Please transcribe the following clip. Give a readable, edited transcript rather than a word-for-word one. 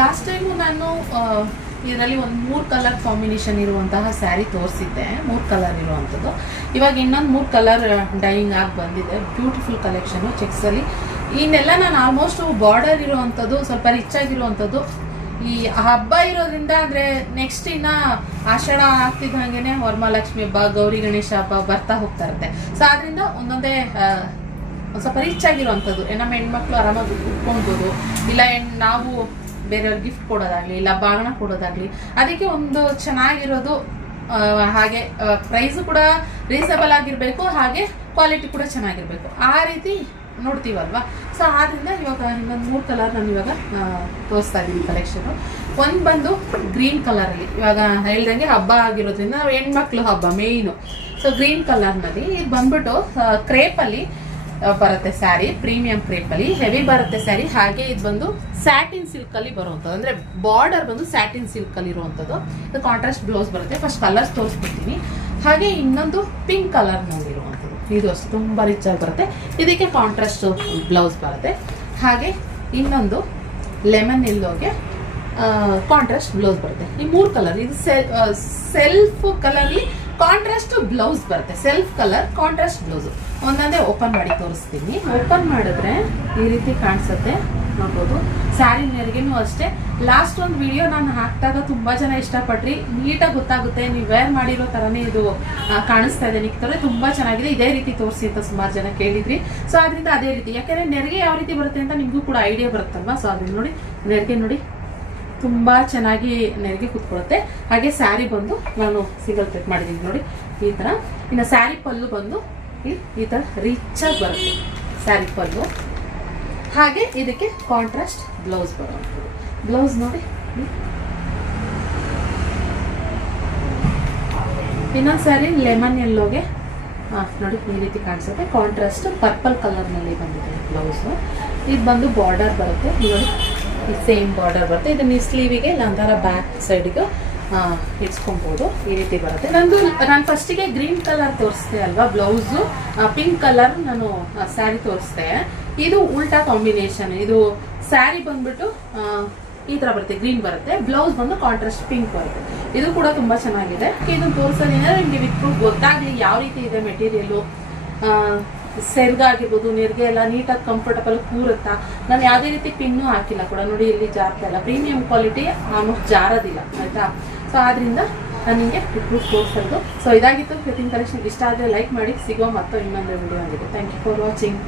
Last time ನಾನು ಇದರಲ್ಲಿ ಒಂದು 3 ಕಲರ್ ಕಾಂಬಿನೇಷನ್ ಇರುವಂತಹ ಸ್ಯಾರಿ ತೋರಿಸಿದ್ದೆ, 3 ಕಲರ್ ಇರುವಂಥದ್ದು. ಇವಾಗ ಇನ್ನೊಂದು 3 ಕಲರ್ ಡೈಯಿಂಗ್ ಆಗಿ ಬಂದಿದೆ. ಬ್ಯೂಟಿಫುಲ್ ಕಲೆಕ್ಷನು ಚೆಕ್ಸಲ್ಲಿ. ಇನ್ನೆಲ್ಲ ನಾನು ಆಲ್ಮೋಸ್ಟ್ ಬಾರ್ಡರ್ ಇರುವಂಥದ್ದು, ಸ್ವಲ್ಪ ರಿಚ್ ಆಗಿರುವಂಥದ್ದು. ಈ ಹಬ್ಬ ಇರೋದ್ರಿಂದ ಅಂದರೆ ನೆಕ್ಸ್ಟ್ ಇನ್ನು ಆಷಾಢ ಆಗ್ತಿದ್ದಂಗೆ ವರಮಹಾಲಕ್ಷ್ಮಿ ಹಬ್ಬ, ಗೌರಿ ಗಣೇಶ ಹಬ್ಬ ಬರ್ತಾ ಹೋಗ್ತಾ ಇರುತ್ತೆ. ಸೊ ಅದರಿಂದ ಒಂದೊಂದೇ ಒಂದು ಸ್ವಲ್ಪ ರಿಚ್ ಆಗಿರುವಂಥದ್ದು ನಮ್ಮ ಹೆಣ್ಮಕ್ಳು ಆರಾಮಾಗಿ ಉಟ್ಕೊಳ್ಬೋದು. ಇಲ್ಲ ನಾವು ಬೇರೆಯವ್ರಿಗೆ ಗಿಫ್ಟ್ ಕೊಡೋದಾಗಲಿ, ಇಲ್ಲ ಬಾಗಣ ಕೊಡೋದಾಗಲಿ, ಅದಕ್ಕೆ ಒಂದು ಚೆನ್ನಾಗಿರೋದು. ಹಾಗೆ ಪ್ರೈಸು ಕೂಡ ರೀಸನಬಲ್ ಆಗಿರಬೇಕು, ಹಾಗೆ ಕ್ವಾಲಿಟಿ ಕೂಡ ಚೆನ್ನಾಗಿರಬೇಕು. ಆ ರೀತಿ ನೋಡ್ತೀವಲ್ವಾ. ಸೊ ಆದ್ದರಿಂದ ಇವಾಗ ಇನ್ನೊಂದು 3 ಕಲರ್ ನಾನು ಇವಾಗ ತೋರಿಸ್ತಾ ಇದ್ದೀನಿ ಕಲೆಕ್ಷನು. ಒಂದು ಬಂದು ಗ್ರೀನ್ ಕಲರಲ್ಲಿ, ಇವಾಗ ಹೇಳ್ದಂಗೆ ಹಬ್ಬ ಆಗಿರೋದ್ರಿಂದ ನಾವು ಹೆಣ್ಮಕ್ಳು ಹಬ್ಬ ಮೇಯ್ನು. ಸೊ ಗ್ರೀನ್ ಕಲರ್ನಲ್ಲಿ ಇದು ಬಂದ್ಬಿಟ್ಟು ಕ್ರೇಪಲ್ಲಿ ಬರುತ್ತೆ ಸ್ಯಾರಿ, ಪ್ರೀಮಿಯಂ ಕ್ರೇಪಲ್ಲಿ ಹೆವಿ ಬರುತ್ತೆ ಸ್ಯಾರಿ. ಹಾಗೆ ಇದು ಬಂದು ಸ್ಯಾಟಿನ್ ಸಿಲ್ಕಲ್ಲಿ ಬರುವಂಥದ್ದು, ಅಂದರೆ ಬಾರ್ಡರ್ ಬಂದು ಸ್ಯಾಟಿನ್ ಸಿಲ್ಕಲ್ಲಿ ಇರುವಂಥದ್ದು. ಇದು ಕಾಂಟ್ರಾಸ್ಟ್ ಬ್ಲೌಸ್ ಬರುತ್ತೆ. ಫಸ್ಟ್ ಕಲರ್ಸ್ ತೋರಿಸ್ಬಿಡ್ತೀನಿ. ಹಾಗೆ ಇನ್ನೊಂದು ಪಿಂಕ್ ಕಲರ್ನಲ್ಲಿ ಇರುವಂಥದ್ದು, ಇದು ಅಷ್ಟು ತುಂಬ ರಿಚ್ ಆಗಿ ಬರುತ್ತೆ. ಇದಕ್ಕೆ ಕಾಂಟ್ರಾಸ್ಟ್ ಬ್ಲೌಸ್ ಬರುತ್ತೆ. ಹಾಗೆ ಇನ್ನೊಂದು ಲೆಮನ್ ಎಲ್ಲೋಗೆ ಕಾಂಟ್ರಾಸ್ಟ್ ಬ್ಲೌಸ್ ಬರುತ್ತೆ. ಈ 3 ಕಲರ್, ಇದು ಸೆಲ್ಫ್ ಕಲರ್ಲಿ ಕಾಂಟ್ರಾಸ್ಟ್ ಬ್ಲೌಸ್ ಬರುತ್ತೆ. Self colour contrast blouse. ಒಂದೊಂದೇ ಓಪನ್ ಮಾಡಿ ತೋರಿಸ್ತೀನಿ. ಓಪನ್ ಮಾಡಿದ್ರೆ ಈ ರೀತಿ ಕಾಣಿಸುತ್ತೆ, ನೋಡ್ಬೋದು. ಸ್ಯಾರಿ ನೆರಿಗೆನೂ ಅಷ್ಟೇ. ಲಾಸ್ಟ್ ಒಂದು ವಿಡಿಯೋ ನಾನು ಹಾಕಿದಾಗ ತುಂಬ ಜನ ಇಷ್ಟಪಟ್ರಿ. ನೀಟಾಗಿ ಗೊತ್ತಾಗುತ್ತೆ, ನೀವು ವೇರ್ ಮಾಡಿರೋ ಥರನೇ ಇದು ಕಾಣಿಸ್ತಾ ಇದೆ. ನಿಕ್ತಾರೆ ತುಂಬ ಚೆನ್ನಾಗಿದೆ, ಇದೇ ರೀತಿ ತೋರಿಸಿ ಅಂತ ಸುಮಾರು ಜನ ಕೇಳಿದ್ರಿ. ಸೊ ಅದರಿಂದ ಅದೇ ರೀತಿ, ಯಾಕೆಂದರೆ ನೆರಿಗೆ ಯಾವ ರೀತಿ ಬರುತ್ತೆ ಅಂತ ನಿಮಗೂ ಕೂಡ ಐಡಿಯಾ ಬರುತ್ತಲ್ವಾ. ಸೊ ಅದನ್ನ ನೋಡಿ, ನೆರಿಗೆ ನೋಡಿ ತುಂಬ ಚೆನ್ನಾಗಿ ನೆರಿಗೆ ಕೂತ್ಕೊಳ್ಳುತ್ತೆ. ಹಾಗೆ ಸ್ಯಾರಿ ಬಂದು ನಾನು ಸಿಂಗಲ್ ಪ್ಲೇಟ್ ಮಾಡಿದ್ದೀನಿ ನೋಡಿ ಈ ಥರ. ಇನ್ನು ಸ್ಯಾರಿ ಪಲ್ಲು ಬಂದು ಈ ಥರ ರಿಚಾಗಿ ಬರುತ್ತೆ ಸ್ಯಾರಿ ಪಲ್ಲು. ಹಾಗೆ ಇದಕ್ಕೆ ಕಾಂಟ್ರಾಸ್ಟ್ ಬ್ಲೌಸ್ ಬರುವಂಥದ್ದು. ಬ್ಲೌಸ್ ನೋಡಿ, ಇನ್ನೊಂದು ಸ್ಯಾರಿ ಲೆಮನ್ ಎಲ್ಲೋಗೆ ನೋಡಿ ಈ ರೀತಿ ಕಾಣಿಸುತ್ತೆ. ಕಾಂಟ್ರಾಸ್ಟ್ ಪರ್ಪಲ್ ಕಲರ್ನಲ್ಲಿ ಬಂದಿದೆ ಬ್ಲೌಸು. ಇದು ಬಂದು ಬಾರ್ಡರ್ ಬರುತ್ತೆ ನೋಡಿ, ಸೇಮ್ ಬಾರ್ಡರ್ ಬರುತ್ತೆ. ಇದು ನೀವು ಸ್ಲೀವಿಗೆ ಇಲ್ಲ ಅಂತಾರ ಬ್ಯಾಕ್ ಸೈಡಿಗೆ ಇಟ್ಸ್ಕೊಬೋದು. ಈ ರೀತಿ ಬರುತ್ತೆ. ನಾನು ಫಸ್ಟಿಗೆ ಗ್ರೀನ್ ಕಲರ್ ತೋರಿಸ್ದೆ ಅಲ್ವಾ ಬ್ಲೌಸು, ಪಿಂಕ್ ಕಲರ್ ನಾನು ಸ್ಯಾರಿ ತೋರಿಸ್ದೆ. ಇದು ಉಲ್ಟಾ ಕಾಂಬಿನೇಷನ್. ಇದು ಸ್ಯಾರಿ ಬಂದ್ಬಿಟ್ಟು ಈ ಥರ ಬರುತ್ತೆ, ಗ್ರೀನ್ ಬರುತ್ತೆ. ಬ್ಲೌಸ್ ಬಂದು ಕಾಂಟ್ರಾಸ್ಟ್ ಪಿಂಕ್ ಬರುತ್ತೆ. ಇದು ಕೂಡ ತುಂಬ ಚೆನ್ನಾಗಿದೆ. ಇದನ್ನು ತೋರಿಸೋದೇನಾದ್ರೆ ನಿಮಗೆ ವಿತ್ ಪ್ರೂಫ್ ಗೊತ್ತಾಗಲಿ ಯಾವ ರೀತಿ ಇದೆ ಮೆಟೀರಿಯಲು. ಸೆರ್ಗ ಆಗಿರ್ಬೋದು, ನೆರಿಗೆ ಎಲ್ಲ ನೀಟಾಗಿ ಕಂಫರ್ಟಬಲ್ ಕೂರುತ್ತಾ. ನಾನು ಯಾವುದೇ ರೀತಿ ಪಿನ್ನು ಹಾಕಿಲ್ಲ ಕೂಡ ನೋಡಿ, ಇಲ್ಲಿ ಜಾರ್ತಾ ಇಲ್ಲ. ಪ್ರೀಮಿಯಂ ಕ್ವಾಲಿಟಿ ಆಲ್ಮೋಸ್ಟ್ ಜಾರೋದಿಲ್ಲ, ಆಯಿತಾ. ಸೊ ಆದ್ದರಿಂದ ನಾನು ನಿಮಗೆ ಪ್ರೂಫ್ ತೋರಿಸೋದು. ಸೊ ಇದಾಗಿತ್ತು ಇವತ್ತಿನ ಕಲೆಕ್ಷನ್. ಇಷ್ಟ ಆದರೆ ಲೈಕ್ ಮಾಡಿ. ಸಿಗೋ ಮತ್ತು ಇನ್ನೊಂದು ವಿಡಿಯೋ ಆಗಿದೆ. Thank you for watching.